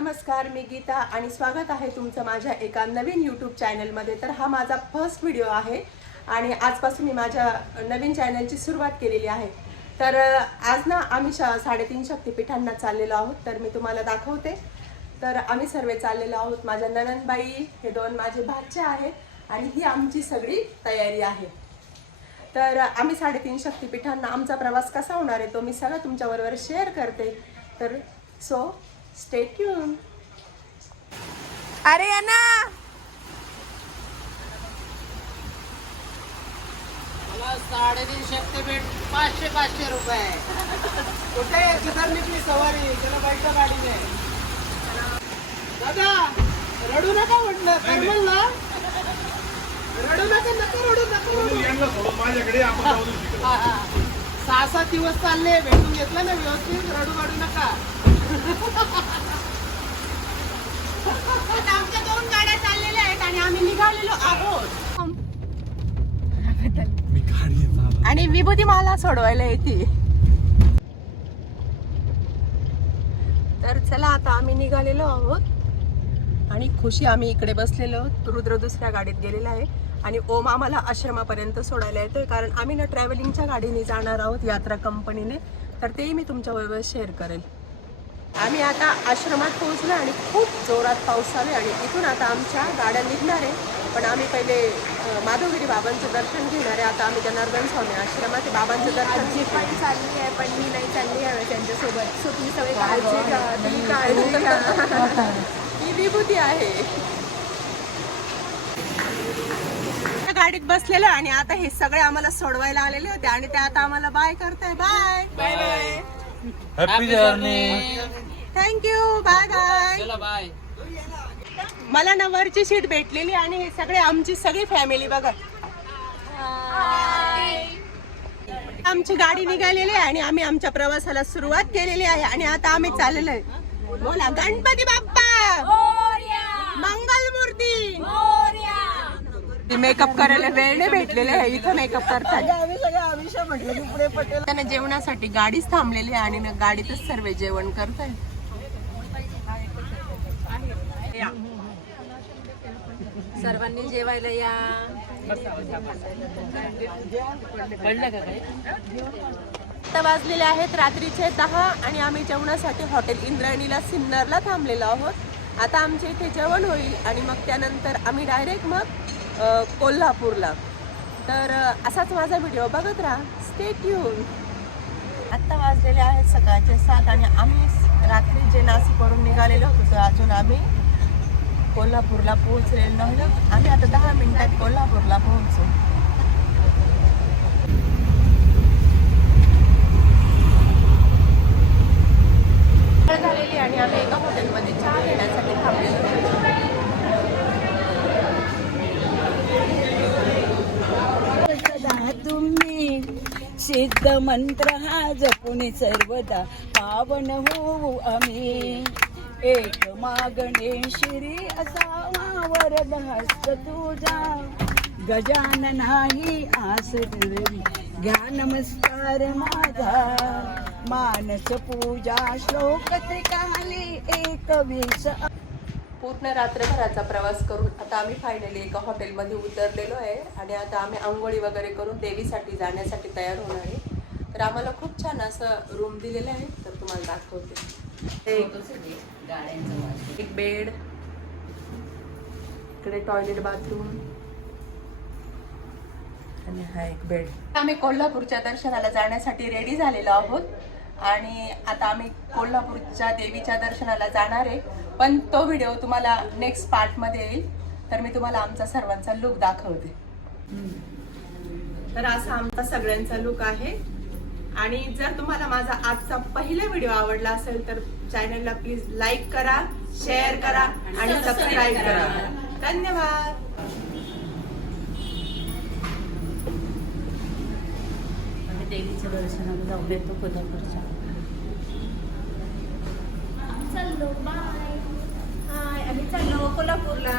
नमस्कार, मी गीता आणि स्वागत आहे तुमचं माझ्या एका नवीन यूट्यूब चॅनलमध्ये. तर हा माझा फर्स्ट व्हिडिओ आहे आणि आजपासून मी माझ्या नवीन चॅनलची सुरुवात केलेली आहे. तर आज ना आम्ही 3.5 शक्तिपीठांना चाललेलो आहोत. तर मी तुम्हाला दाखवते. तर आम्ही सर्व चाललेलो आहोत. माझ्या ननंदबाई, हे दोन माझे भाचे आहेत आणि ही आमची सगळी तयारी आहे. तर आम्ही 3.5 शक्तिपीठांना आमचा प्रवास कसा होणार आहे तो मी सगळं तुमच्याबरोबर शेअर करते. तर सो स्टे ट्यून. अरे या ना, मला 3.5 शक्तिपीठ 500 रुपये. कुठे किधर निघली सवारी, त्याला बैठा गाडीने. दादा रडू नका म्हटलं, करमल ना, रडू नका, रडू माझ्याकडे आपण 6-7 दिवस चालले, भेटून घेतलं ना व्यवस्थित, रडू नका. आता आमच्या 2 गाड्या चाललेल्या आहेत आणि आम्ही निघालेलो आहोत. आणि विभूती मला सोडवायला येते. तर चला आता आम्ही निघालेलो आहोत आणि खुशी आम्ही इकडे बसलेलो आहोत. रुद्र दुसऱ्या गाडीत गेलेला आहे आणि ओम आम्हाला आश्रमापर्यंत सोडायला येतोय, कारण आम्ही ना ट्रॅव्हलिंगच्या गाडीने जाणार आहोत, यात्रा कंपनीने. तर तेही मी तुमच्याबरोबर शेअर करेल. आम्ही आता आश्रमात पोहोचलो आणि खूप जोरात पाऊस चालू आहे आणि इथून आता आमच्या गाड्या निघणार आहे. पण आम्ही पहिले माधवगिरी बाबांचं दर्शन घेणार आहे. आता आम्ही जनार्दन स्वामी आश्रमात बाबांचं दर्शन पण चालली आहे, पण मी नाही चालली आहे त्यांच्यासोबत. सो तुम्ही सगळे काळजी घ्या. ही विभूती आहे. गाडीत बसलेलो आणि आता हे सगळे आम्हाला सोडवायला आलेले होते आणि ते आता आम्हाला बाय करताय. Bye bye bye. Happy journey. Thank you. Bye bye. चला बाय. मला ना वरची सीट भेटलेली आणि हे सगळे आमची सगळी फॅमिली बघा. आमची गाडी निघालेली आहे आणि आम्ही आमच्या प्रवासाला सुरुवात केलेली आहे आणि आता आम्ही चाललेलो आहे. बोला गणपती बाप्पा मंगलमूर्ती. मेकअप करायला वेळ नाही भेटलेले आहे, इथं मेकअप करतात. त्यांना जेवणासाठी गाडीच थांबलेली आहे आणि गाडीतच सर्व जेवण करताय. सर्वांनी जेवायला या. आता वाजलेले आहेत रात्रीचे 10 आणि आम्ही जेवणासाठी हॉटेल इंद्रायणीला सिन्नरला थांबलेलो आहोत. आता आमच्या इथे जेवण होईल आणि मग त्यानंतर आम्ही डायरेक्ट मग कोल्हापूरला. तर असाच माझा व्हिडिओ बघत राहा. Stay tune. आत्ता वाजलेले आहेत सकाळचे 7 आणि आम्ही रात्री जे नाशिकवरून निघालेलो होतो अजून आम्ही कोल्हापूरला पोहोचलेलो नव्हतो. आम्ही आता 10 मिनिटात कोल्हापूरला पोहोचू. झालेली आणि आम्ही एका हॉटेलमध्ये चहा घेण्यासाठी थांबलेलो. तुम्ही सिद्ध मंत्र हा जपून सर्वदा पावन होऊ आम्ही. एक मागणे श्री असावा वरद हस्त तुझा. गजाननाही आस धरली घ्या नमस्कार माझा. मानस पूजा श्लोक त्रिकाली 21. पूर्ण रात्रभराचा प्रवास करून आता आम्ही फायनली एका हॉटेलमध्ये उतरलेलो आहे आणि आता आम्ही आंघोळी वगैरे करून देवीसाठी जाण्यासाठी तयार होणार आहे. तर आम्हाला खूप छान असं रूम दिलेलं आहे, तर तुम्हाला दाखवते. एक बेड, इकडे टॉयलेट बाथरूम आणि हा एक बेड. आम्ही कोल्हापूरच्या दर्शनाला जाण्यासाठी रेडी झालेलो आहोत आणि आता आम्ही कोल्हापूरच्या देवीच्या दर्शनाला जाणार आहे. पण तो व्हिडिओ तुम्हाला नेक्स्ट पार्टमध्ये येईल. तर मी तुम्हाला आमचा सर्वांचा लुक दाखवते. तर असा आमचा सगळ्यांचा लुक आहे आणि जर तुम्हाला माझा आजचा पहिला व्हिडिओ आवडला असेल तर चॅनलला प्लीज लाईक करा, शेअर करा आणि सबस्क्राईब करा. धन्यवाद. देवीच्या दर्शनाला जाऊन येतो कोल्हापूरच्या. चलो बाय. हाय, आम्ही चाललो कोल्हापूरला.